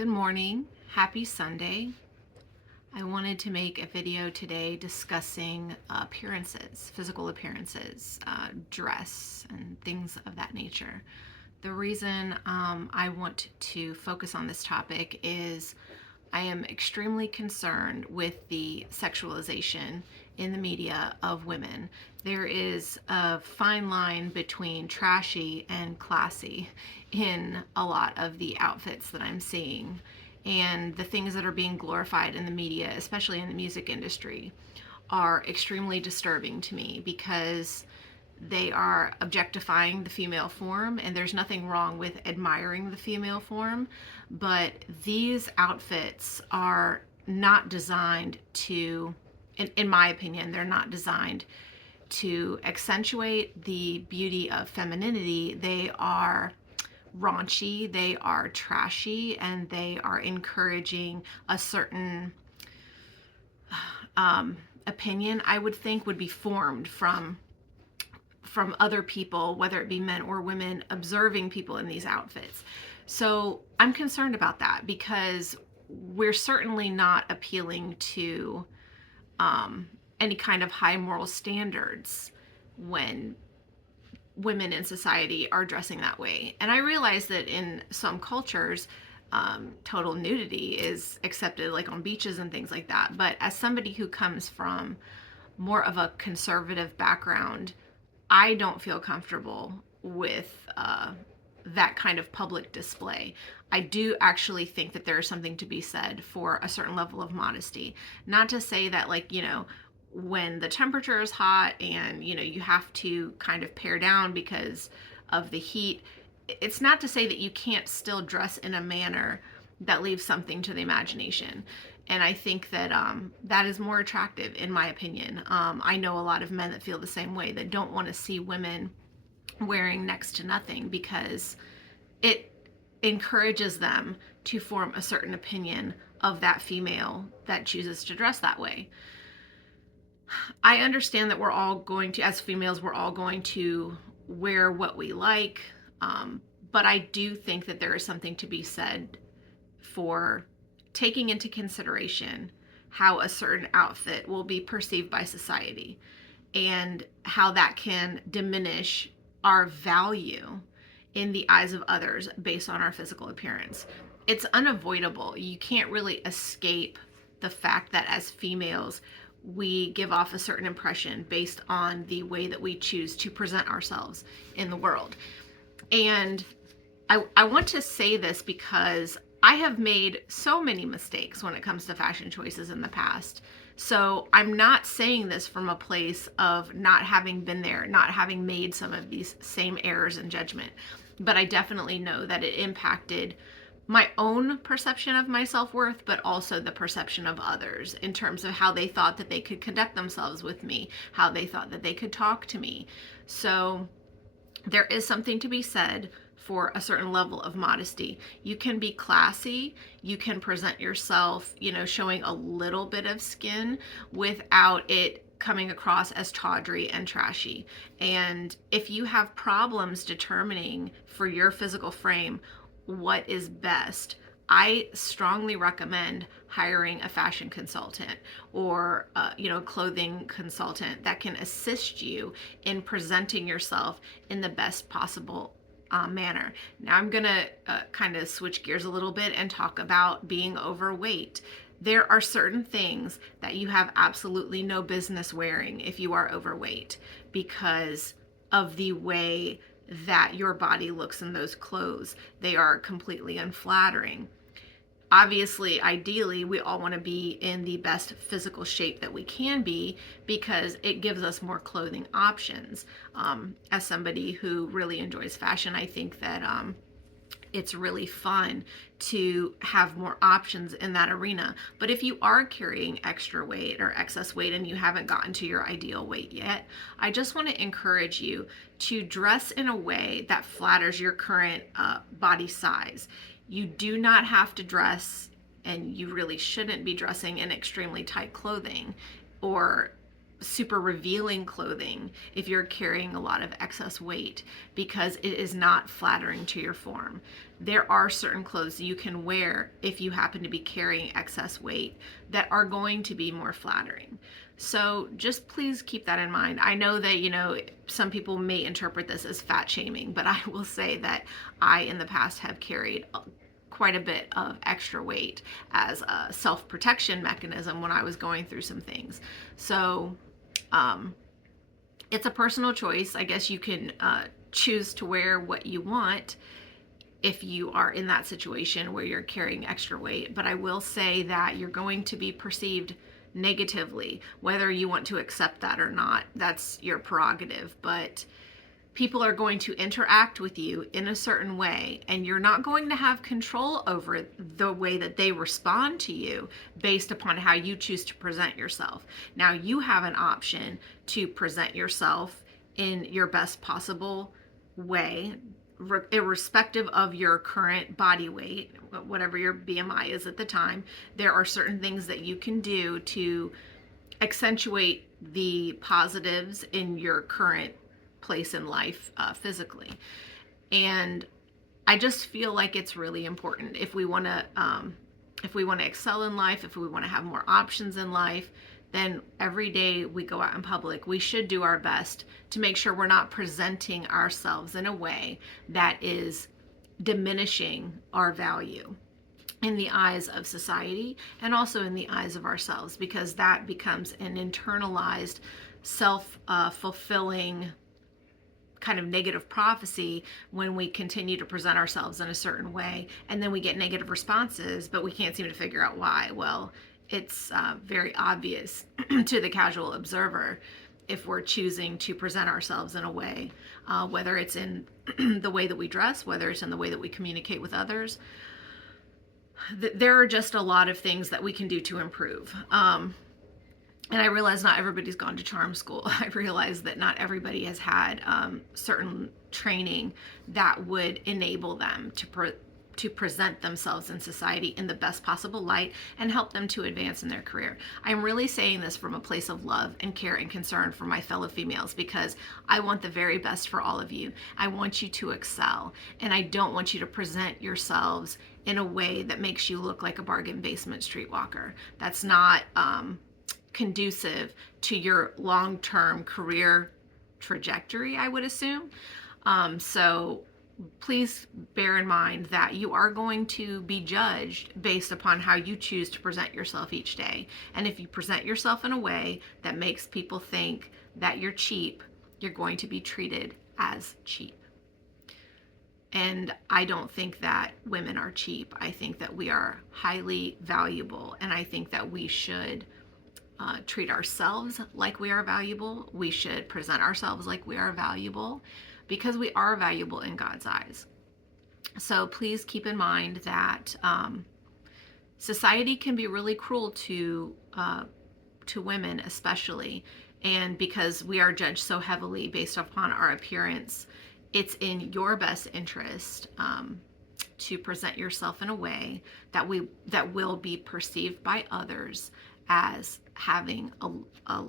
Good morning. Happy Sunday. I wanted to make a video today discussing appearances, physical appearances, dress, and things of that nature. The reason I want to focus on this topic is I am extremely concerned with the sexualization in the media of women. There is a fine line between trashy and classy in a lot of the outfits that I'm seeing. And the things that are being glorified in the media, especially in the music industry, are extremely disturbing to me because they are objectifying the female form, and there's nothing wrong with admiring the female form, but these outfits are not designed to, in my opinion, they're not designed to accentuate the beauty of femininity. They are raunchy, they are trashy, and they are encouraging a certain opinion I would think would be formed from other people, whether it be men or women, observing people in these outfits. So I'm concerned about that because we're certainly not appealing to any kind of high moral standards when women in society are dressing that way. And I realize that in some cultures, total nudity is accepted, like on beaches and things like that. But as somebody who comes from more of a conservative background, I don't feel comfortable with that kind of public display. I do actually think that there is something to be said for a certain level of modesty. Not to say that, like, when the temperature is hot and, you have to kind of pare down because of the heat, it's not to say that you can't still dress in a manner that leaves something to the imagination. And I think that that is more attractive, in my opinion. I know a lot of men that feel the same way, that don't want to see women wearing next to nothing because it encourages them to form a certain opinion of that female that chooses to dress that way. I understand that we're all going to, as females, we're all going to wear what we like, but I do think that there is something to be said for taking into consideration how a certain outfit will be perceived by society and how that can diminish our value in the eyes of others based on our physical appearance. It's unavoidable. You can't really escape the fact that as females, we give off a certain impression based on the way that we choose to present ourselves in the world. And I want to say this because I have made so many mistakes when it comes to fashion choices in the past. So I'm not saying this from a place of not having been there, not having made some of these same errors in judgment. But I definitely know that it impacted my own perception of my self-worth, but also the perception of others in terms of how they thought that they could conduct themselves with me, how they thought that they could talk to me. So there is something to be said for a certain level of modesty. You can be classy, you can present yourself, showing a little bit of skin without it coming across as tawdry and trashy. And if you have problems determining for your physical frame what is best, I strongly recommend hiring a fashion consultant or clothing consultant that can assist you in presenting yourself in the best possible manner. Now I'm gonna kind of switch gears a little bit and talk about being overweight. There are certain things that you have absolutely no business wearing if you are overweight because of the way that your body looks in those clothes. They are completely unflattering. Obviously, ideally, we all want to be in the best physical shape that we can be because it gives us more clothing options. As somebody who really enjoys fashion, I think that it's really fun to have more options in that arena. But if you are carrying extra weight or excess weight and you haven't gotten to your ideal weight yet, I just want to encourage you to dress in a way that flatters your current body size. You do not have to dress, and you really shouldn't be dressing in extremely tight clothing or super revealing clothing if you're carrying a lot of excess weight, because it is not flattering to your form. There are certain clothes you can wear if you happen to be carrying excess weight that are going to be more flattering. So just please keep that in mind. I know that, some people may interpret this as fat shaming, but I will say that I in the past have carried quite a bit of extra weight as a self-protection mechanism when I was going through some things. So it's a personal choice. I guess you can choose to wear what you want if you are in that situation where you're carrying extra weight. But I will say that you're going to be perceived negatively, whether you want to accept that or not. That's your prerogative. But people are going to interact with you in a certain way, and you're not going to have control over the way that they respond to you based upon how you choose to present yourself. Now, you have an option to present yourself in your best possible way, irrespective of your current body weight, whatever your BMI is at the time. There are certain things that you can do to accentuate the positives in your current place in life physically. And I just feel like it's really important if we want to excel in life, if we want to have more options in life, then every day we go out in public, we should do our best to make sure we're not presenting ourselves in a way that is diminishing our value in the eyes of society and also in the eyes of ourselves, because that becomes an internalized, self-fulfilling kind of negative prophecy when we continue to present ourselves in a certain way, and then we get negative responses, but we can't seem to figure out why. Well, it's very obvious to the casual observer if we're choosing to present ourselves in a way, whether it's in the way that we dress, whether it's in the way that we communicate with others. There are just a lot of things that we can do to improve. And I realize not everybody's gone to charm school. I realize that not everybody has had certain training that would enable them to present themselves in society in the best possible light and help them to advance in their career. I'm really saying this from a place of love and care and concern for my fellow females, because I want the very best for all of you. I want you to excel, and I don't want you to present yourselves in a way that makes you look like a bargain basement streetwalker. That's not conducive to your long-term career trajectory, I would assume. So please bear in mind that you are going to be judged based upon how you choose to present yourself each day. And if you present yourself in a way that makes people think that you're cheap, you're going to be treated as cheap. And I don't think that women are cheap. I think that we are highly valuable, and I think that we should treat ourselves like we are valuable. We should present ourselves like we are valuable, because we are valuable in God's eyes. So please keep in mind that society can be really cruel to women, especially, and because we are judged so heavily based upon our appearance, it's in your best interest to present yourself in a way that will be perceived by others as having a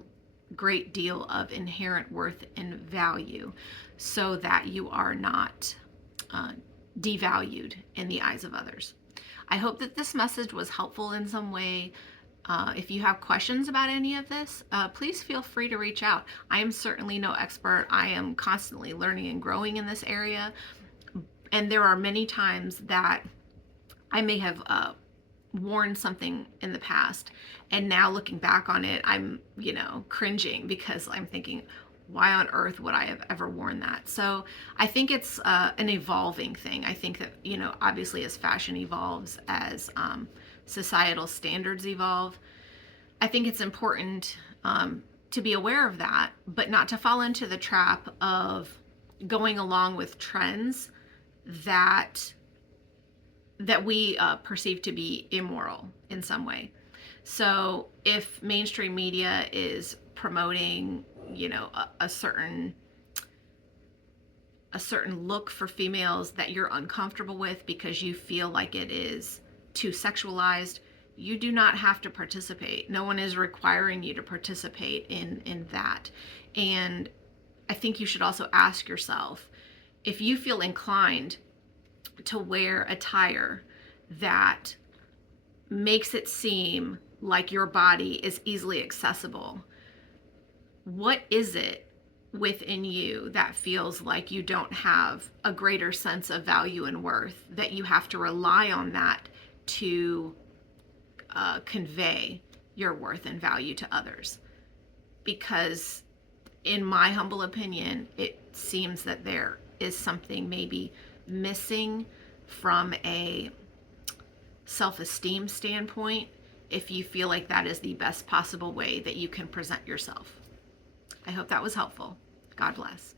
great deal of inherent worth and value, so that you are not devalued in the eyes of others. I hope that this message was helpful in some way. If you have questions about any of this, please feel free to reach out. I am certainly no expert. I am constantly learning and growing in this area. And there are many times that I may have worn something in the past, and now looking back on it, I'm, cringing, because I'm thinking, why on earth would I have ever worn that? So I think it's an evolving thing. I think that, obviously as fashion evolves, as societal standards evolve, I think it's important to be aware of that, but not to fall into the trap of going along with trends that we perceive to be immoral in some way. So if mainstream media is promoting, a certain look for females that you're uncomfortable with because you feel like it is too sexualized, You do not have to participate. No one is requiring you to participate in that. And I think you should also ask yourself, if you feel inclined to wear attire that makes it seem like your body is easily accessible, what is it within you that feels like you don't have a greater sense of value and worth, that you have to rely on that to convey your worth and value to others? Because in my humble opinion, it seems that there is something maybe missing from a self-esteem standpoint if you feel like that is the best possible way that you can present yourself. I hope that was helpful. God bless.